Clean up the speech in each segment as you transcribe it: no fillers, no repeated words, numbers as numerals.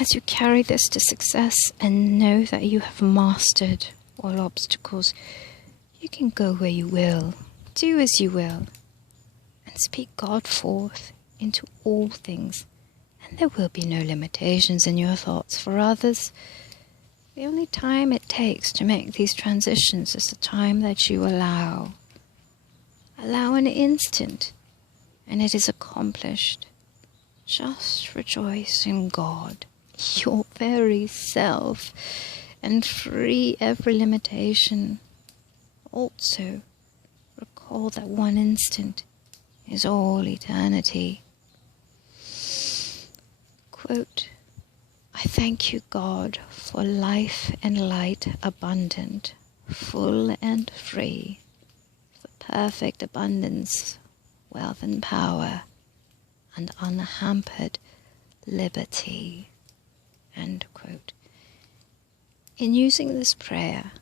as you carry this to success and know that you have mastered all obstacles, you can go where you will, do as you will, and speak God forth into all things, and there will be no limitations in your thoughts for others. The only time it takes to make these transitions is the time that you allow. Allow an instant, and it is accomplished. Just rejoice in God, your very self, and free every limitation. Also, recall that one instant is all eternity. Quote, I thank you, God, for life and light abundant, full and free, for perfect abundance, wealth and power, and unhampered liberty. End quote. In using this prayer,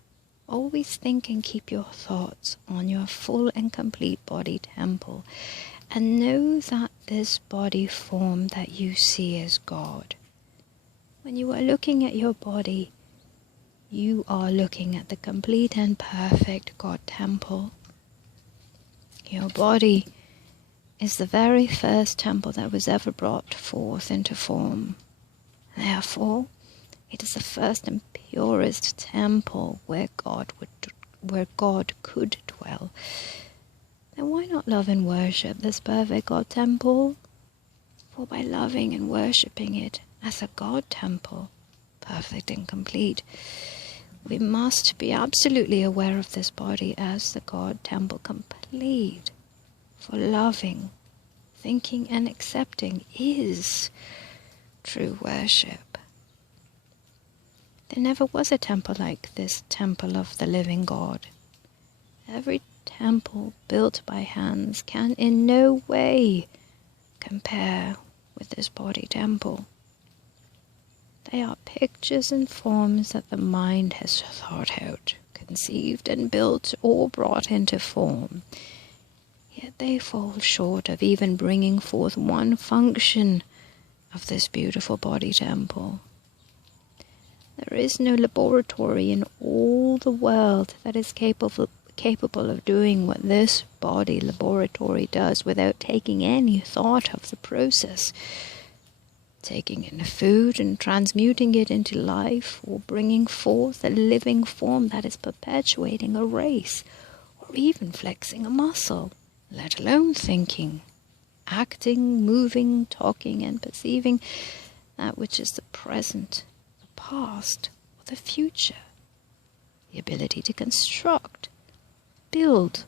always think and keep your thoughts on your full and complete body temple, and know that this body form that you see is God. When you are looking at your body, you are looking at the complete and perfect God temple. Your body is the very first temple that was ever brought forth into form. Therefore, it is the first and purest temple where God could dwell. Then why not love and worship this perfect God temple? For by loving and worshipping it as a God temple, perfect and complete, we must be absolutely aware of this body as the God temple complete. For loving, thinking and accepting is true worship. There never was a temple like this temple of the living God. Every temple built by hands can in no way compare with this body temple. They are pictures and forms that the mind has thought out, conceived and built or brought into form. Yet they fall short of even bringing forth one function of this beautiful body temple. There is no laboratory in all the world that is capable of doing what this body laboratory does without taking any thought of the process. Taking in food and transmuting it into life, or bringing forth a living form that is perpetuating a race, or even flexing a muscle, let alone thinking, acting, moving, talking and perceiving that which is the present, the past, or the future. The ability to construct, build,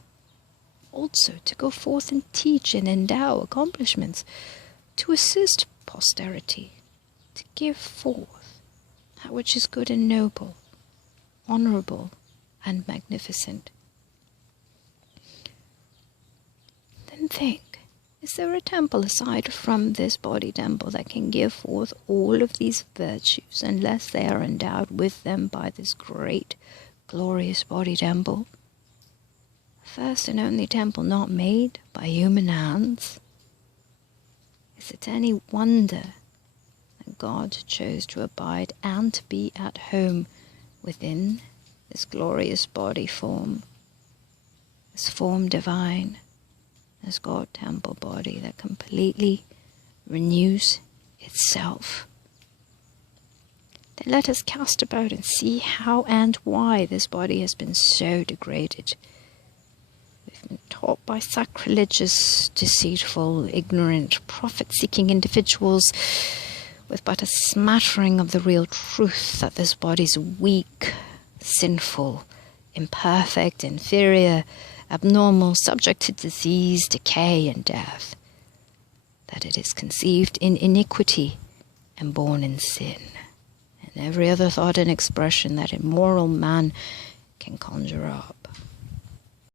also to go forth and teach and endow accomplishments, to assist posterity, to give forth that which is good and noble, honorable and magnificent. Then think, is there a temple aside from this body temple that can give forth all of these virtues unless they are endowed with them by this great, glorious body temple? First and only temple not made by human hands. Is it any wonder that God chose to abide and to be at home within this glorious body form, this form divine, this God temple body that completely renews itself? Then let us cast about and see how and why this body has been so degraded. We've been taught by sacrilegious, deceitful, ignorant, profit-seeking individuals with but a smattering of the real truth that this body is weak, sinful, imperfect, inferior, abnormal, subject to disease, decay, and death, that it is conceived in iniquity and born in sin, and every other thought and expression that immoral man can conjure up.